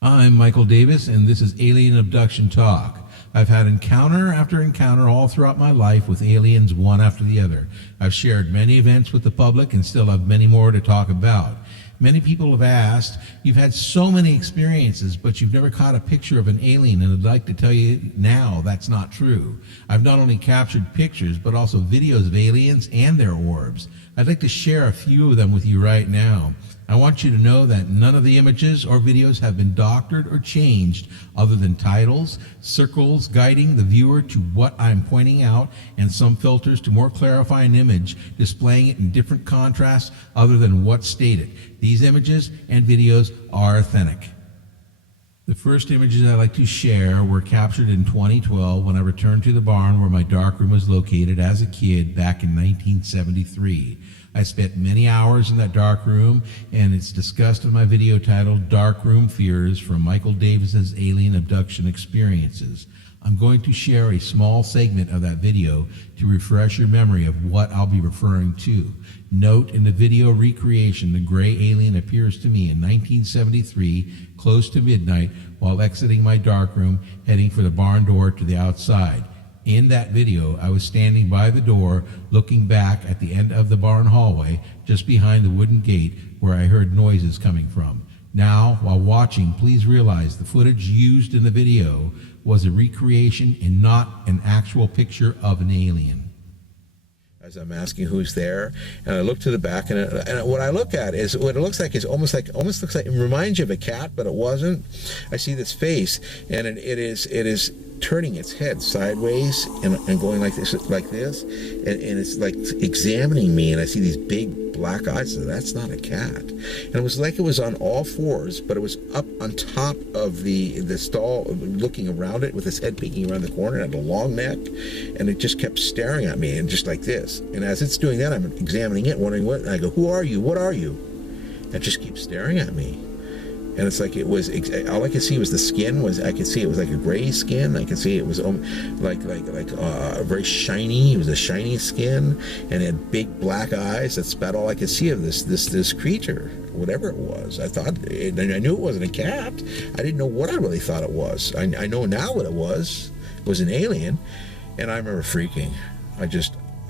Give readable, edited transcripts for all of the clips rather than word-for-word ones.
I'm Michael Davis, and this is Alien Abduction Talk. I've had encounter after encounter all throughout my life with aliens, one after the other. I've shared many events with the public and still have many more to talk about. Many people have asked, you've had so many experiences, but you've never caught a picture of an alien, and I'd like to tell you now that's not true. I've not only captured pictures, but also videos of aliens and their orbs. I'd like to share a few of them with you right now. I want you to know that none of the images or videos have been doctored or changed other than titles, circles guiding the viewer to what I'm pointing out, and some filters to more clarify an image, displaying it in different contrasts other than what's stated. These images and videos are authentic. The first images I'd like to share were captured in 2012 when I returned to the barn where my darkroom was located as a kid back in 1973. I spent many hours in that dark room, and it's discussed in my video titled Dark Room Fears from Michael Davis's Alien Abduction Experiences. I'm going to share a small segment of that video to refresh your memory of what I'll be referring to. Note in the video recreation, the gray alien appears to me in 1973, close to midnight, while exiting my darkroom, heading for the barn door to the outside. In that video, I was standing by the door, looking back at the end of the barn hallway, just behind the wooden gate where I heard noises coming from. Now, while watching, please realize the footage used in the video was a recreation and not an actual picture of an alien. As I'm asking who's there, and I look to the back, and what I look at is what it looks like is almost looks like, it reminds you of a cat, but it wasn't. I see this face, and it is turning its head sideways and going like this, and it's like examining me, and I see these big black eyes. So that's not a cat. And it was like it was on all fours, but it was up on top of the stall, looking around it with its head peeking around the corner, and had a long neck, and it just kept staring at me, and just like this. And as it's doing that, I'm examining it, wondering what, and I go, who are you? What are you? And it just keeps staring at me. And it's like it was, all I could see was the skin I could see it was like a gray skin. I could see it was like very shiny. It was a shiny skin, and it had big black eyes. That's about all I could see of this creature, whatever it was. I thought, and I knew it wasn't a cat. I didn't know what I really thought it was. I know now what it was. It was an alien, and I remember freaking.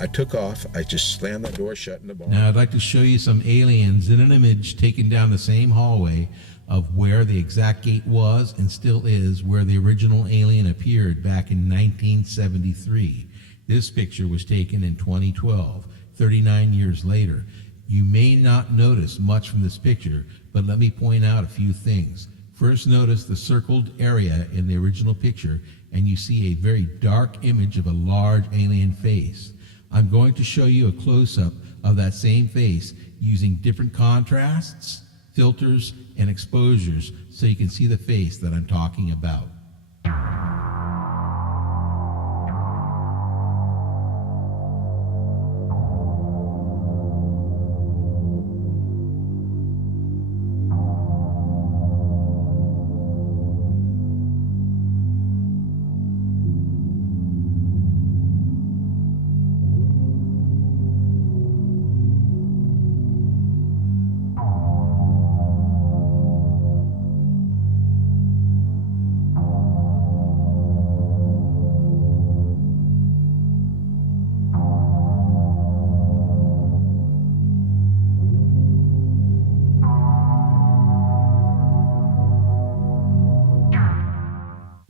I took off. I just slammed that door shut in the barn. Now I'd like to show you some aliens in an image taken down the same hallway of where the exact gate was and still is where the original alien appeared back in 1973. This picture was taken in 2012, 39 years later. You may not notice much from this picture, but let me point out a few things. First, notice the circled area in the original picture, and you see a very dark image of a large alien face. I'm going to show you a close-up of that same face using different contrasts, filters, and exposures so you can see the face that I'm talking about.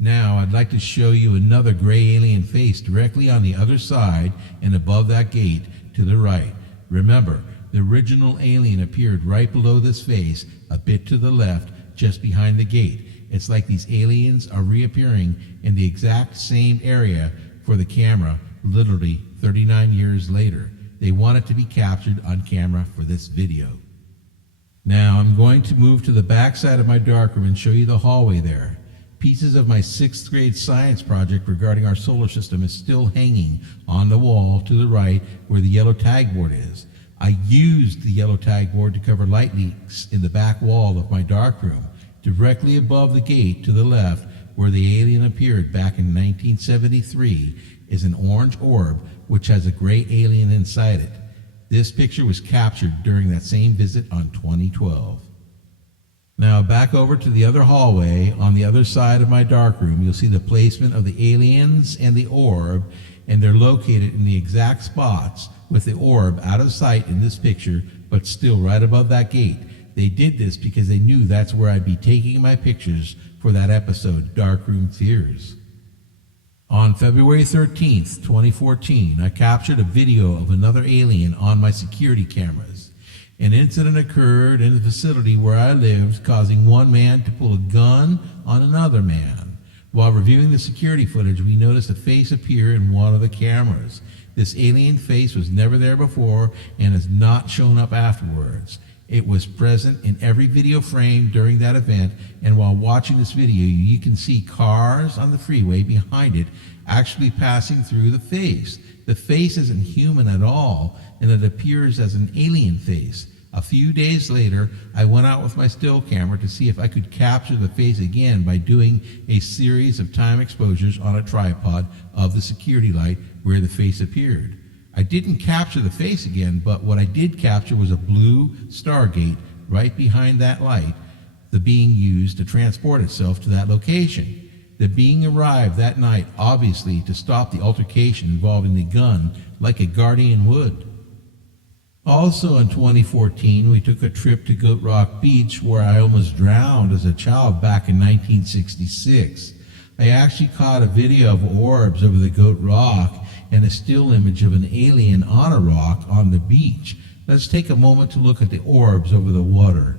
Now, I'd like to show you another gray alien face directly on the other side and above that gate to the right. Remember, the original alien appeared right below this face, a bit to the left, just behind the gate. It's like these aliens are reappearing in the exact same area for the camera, literally 39 years later. They want it to be captured on camera for this video. Now, I'm going to move to the back side of my darkroom and show you the hallway there. Pieces of my 6th grade science project regarding our solar system is still hanging on the wall to the right where the yellow tag board is. I used the yellow tag board to cover light leaks in the back wall of my darkroom. Directly above the gate to the left where the alien appeared back in 1973 is an orange orb which has a gray alien inside it. This picture was captured during that same visit on 2012. Now back over to the other hallway. On the other side of my darkroom, you'll see the placement of the aliens and the orb, and they're located in the exact spots with the orb out of sight in this picture, but still right above that gate. They did this because they knew that's where I'd be taking my pictures for that episode, Darkroom Fears. On February 13th, 2014, I captured a video of another alien on my security cameras. An incident occurred in the facility where I lived, causing one man to pull a gun on another man. While reviewing the security footage, we noticed a face appear in one of the cameras. This alien face was never there before and has not shown up afterwards. It was present in every video frame during that event, and while watching this video, you can see cars on the freeway behind it actually passing through the face. The face isn't human at all, and it appears as an alien face. A few days later, I went out with my still camera to see if I could capture the face again by doing a series of time exposures on a tripod of the security light where the face appeared. I didn't capture the face again, but what I did capture was a blue Stargate right behind that light, the being used to transport itself to that location. The being arrived that night, obviously, to stop the altercation involving the gun, like a guardian would. Also in 2014, we took a trip to Goat Rock Beach, where I almost drowned as a child back in 1966. I actually caught a video of orbs over the Goat Rock and a still image of an alien on a rock on the beach. Let's take a moment to look at the orbs over the water.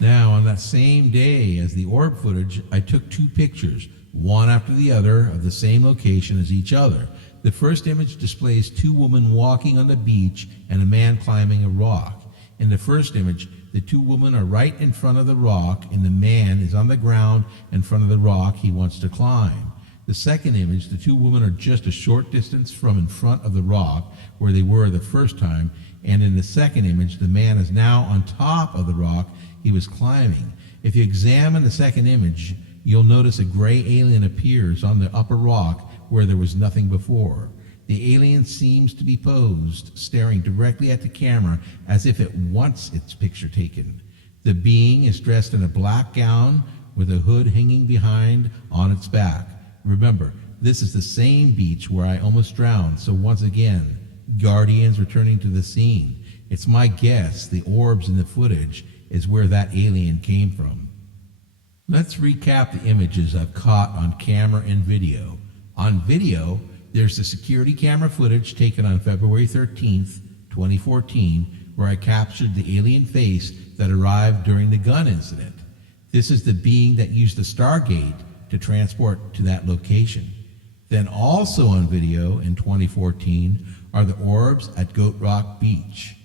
Now, on that same day as the orb footage, I took two pictures, one after the other, of the same location as each other. The first image displays two women walking on the beach and a man climbing a rock. In the first image, the two women are right in front of the rock, and the man is on the ground in front of the rock he wants to climb. The second image, the two women are just a short distance from in front of the rock where they were the first time, and in the second image, the man is now on top of the rock he was climbing. If you examine the second image, you'll notice a gray alien appears on the upper rock where there was nothing before. The alien seems to be posed, staring directly at the camera as if it wants its picture taken. The being is dressed in a black gown with a hood hanging behind on its back. Remember, this is the same beach where I almost drowned, so once again, Guardians returning to the scene. It's my guess the orbs in the footage is where that alien came from. Let's recap the images I've caught on camera and video. On video, there's the security camera footage taken on February 13th, 2014, where I captured the alien face that arrived during the gun incident. This is the being that used the Stargate to transport to that location. Then also on video in 2014 are the orbs at Goat Rock Beach.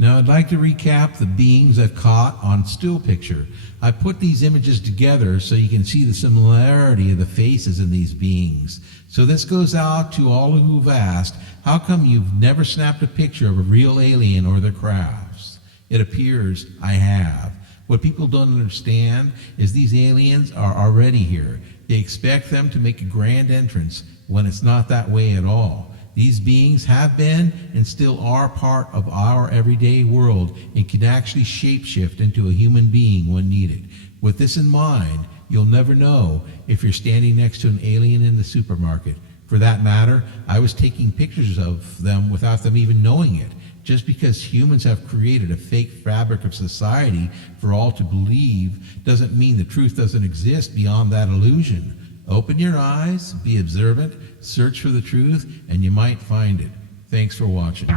Now I'd like to recap the beings I've caught on still picture. I put these images together so you can see the similarity of the faces in these beings. So this goes out to all who've asked, how come you've never snapped a picture of a real alien or their crafts? It appears I have. What people don't understand is these aliens are already here. They expect them to make a grand entrance when it's not that way at all. These beings have been and still are part of our everyday world and can actually shapeshift into a human being when needed. With this in mind, you'll never know if you're standing next to an alien in the supermarket. For that matter, I was taking pictures of them without them even knowing it. Just because humans have created a fake fabric of society for all to believe doesn't mean the truth doesn't exist beyond that illusion. Open your eyes, be observant, search for the truth, and you might find it. Thanks for watching.